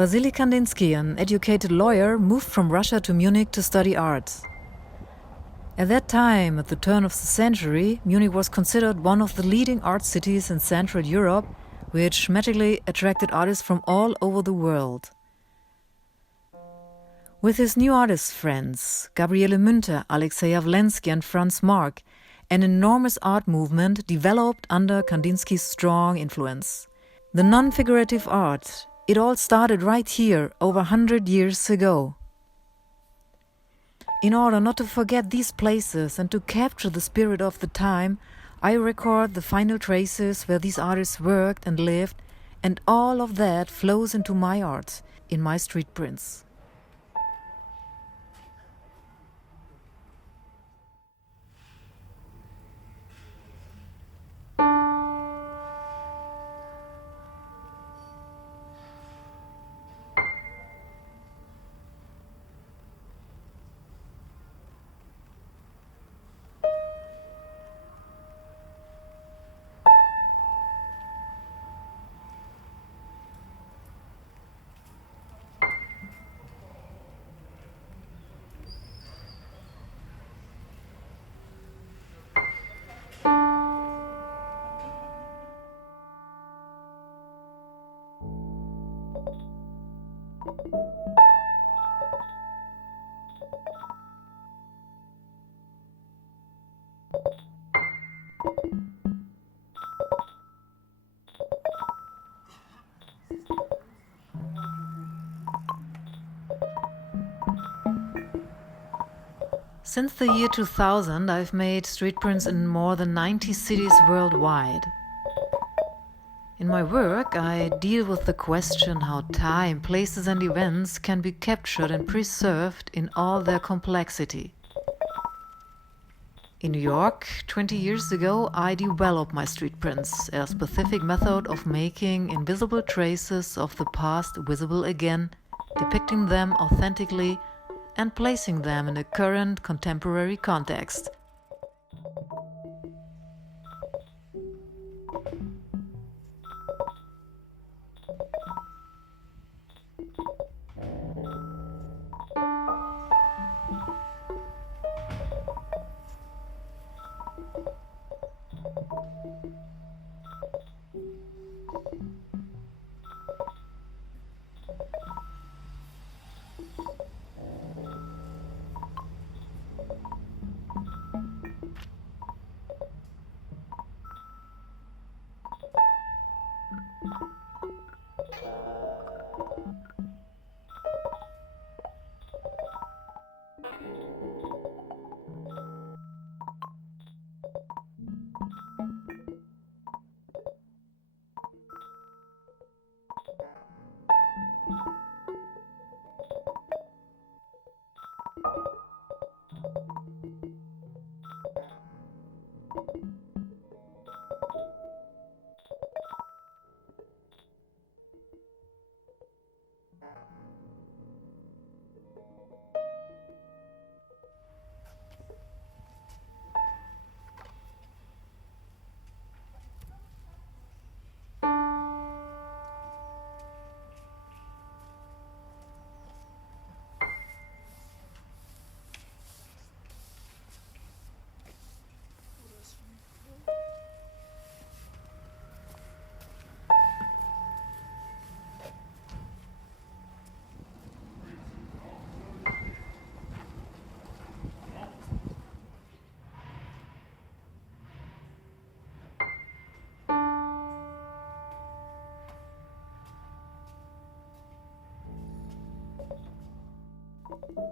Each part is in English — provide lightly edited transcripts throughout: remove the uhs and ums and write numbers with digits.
Vasily Kandinsky, an educated lawyer, moved from Russia to Munich to study art. At that time, at the turn of the century, Munich was considered one of the leading art cities in Central Europe, which magically attracted artists from all over the world. With his new artist friends, Gabriele Münter, Alexei Yavlensky and Franz Marc, an enormous art movement developed under Kandinsky's strong influence. The non-figurative art, it all started right here, over 100 years ago. In order not to forget these places and to capture the spirit of the time, I record the final traces where these artists worked and lived, and all of that flows into my art, in my street prints. Since the year 2000, I've made street prints in more than 90 cities worldwide. In my work, I deal with the question how time, places and events can be captured and preserved in all their complexity. In New York, 20 years ago, I developed my street prints, a specific method of making invisible traces of the past visible again, depicting them authentically and placing them in a current contemporary context.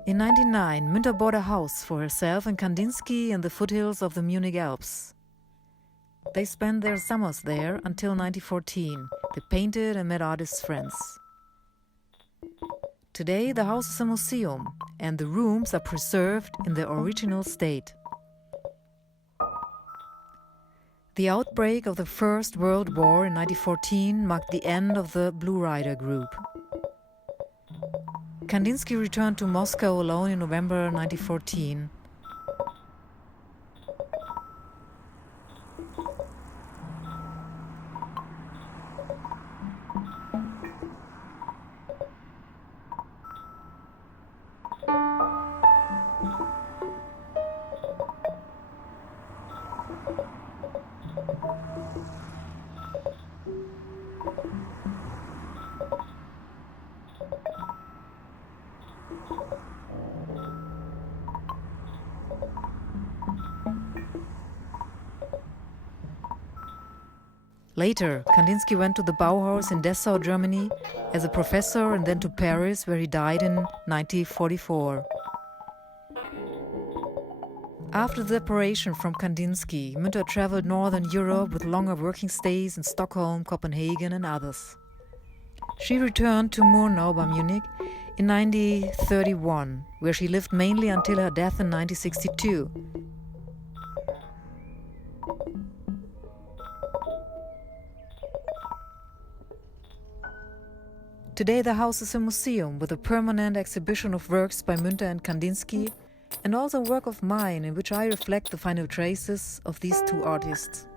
In 1999, Münter bought a house for herself and Kandinsky in the foothills of the Munich Alps. They spent their summers there until 1914. They painted and met artists' friends. Today, the house is a museum, and the rooms are preserved in their original state. The outbreak of the First World War in 1914 marked the end of the Blue Rider group. Kandinsky returned to Moscow alone in November 1914. Later, Kandinsky went to the Bauhaus in Dessau, Germany, as a professor and then to Paris, where he died in 1944. After the separation from Kandinsky, Münter traveled northern Europe with longer working stays in Stockholm, Copenhagen and others. She returned to Murnau by Munich in 1931, where she lived mainly until her death in 1962. Today the house is a museum with a permanent exhibition of works by Münter and Kandinsky, and also a work of mine in which I reflect the final traces of these two artists.